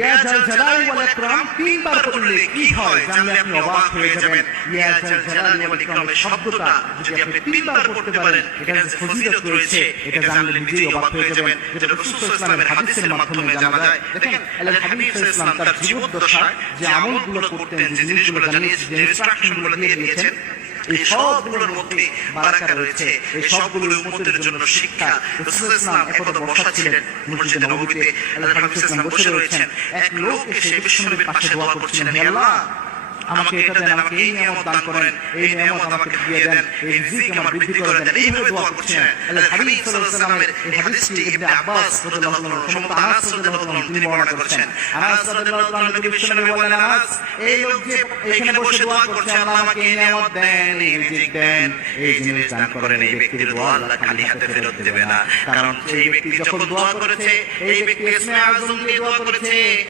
ইয়া জাল জালালি ওয়াল ইকরাম তিনবার পড়লে কি হয় জানলে আপনি অবাক হয়ে যাবেন। ইয়া জাল জালালি ওয়াল ইকরামের শব্দটা যদি আপনি তিনবার পড়তে পারেন, এটার যে ফজিলত রয়েছে এটা জানলে নিজেই অবাক হয়ে যাবেন, যেটা রাসূল সাল্লাল্লাহু আলাইহি ওয়াসাল্লামের হাদিসের মাধ্যমে জানা যায়। দেখেন আল্লাহর হাবিব সাল্লাল্লাহু আলাইহি ওয়াসাল্লাম তার জীবদ্দশায় যে আমলগুলো করতেন, যে জিনিসগুলো জানিয়েছেন, যে ইনস্ট্রাকশনগুলো দিয়ে দিয়েছেন, এই সবগুলোর মধ্যে বারাকা রয়েছে। এই সবগুলো উম্মতের জন্য শিক্ষা। রাসূল সাল্লাল্লাহু আলাইহি ওয়াসাল্লাম একদা বসা ছিলেন মসজিদে নববীতে, আল্লাহর হাবিব সাল্লাল্লাহু আলাইহি ওয়াসাল্লাম বসে রয়েছেন। এক লোক এসে বিশ্বনবীর পাশে দোয়া করছেন, হে আল্লাহ আমাকে এটা দেন, আমাকে এই নিয়ামত দান করেন, এই নিয়ামত আমাকে দিয়ে দেন, এই রিজিক আমার বৃদ্ধি করে দেন, এইভাবে দোয়া করছেন। আল্লাহর হাবিব সাল্লাল্লাহু আলাইহি ওয়াসাল্লামের এই হাদিসটি ইবনে আব্বাস রাদিয়াল্লাহু আনহু সম্ভবত আনাস রাদিয়াল্লাহু আনহু তিনি বর্ণনা করেছেন। আনাস রাদিয়াল্লাহু আনহু নবী বিশ্বনবী বলেন, আনাস এই লোক যে এখানে বসে দোয়া করছে, আল্লাহ আমাকে এই নিয়ামত দেন, এই রিজিক দেন, এই জিনিস দান করেন, এই ব্যক্তির দোয়া আল্লাহ খালি হাতে ফেরত দেবে না। কারণ এই ব্যক্তি যখন দোয়া করেছে, এই ব্যক্তি ইসমে আযম দিয়ে দোয়া করেছে।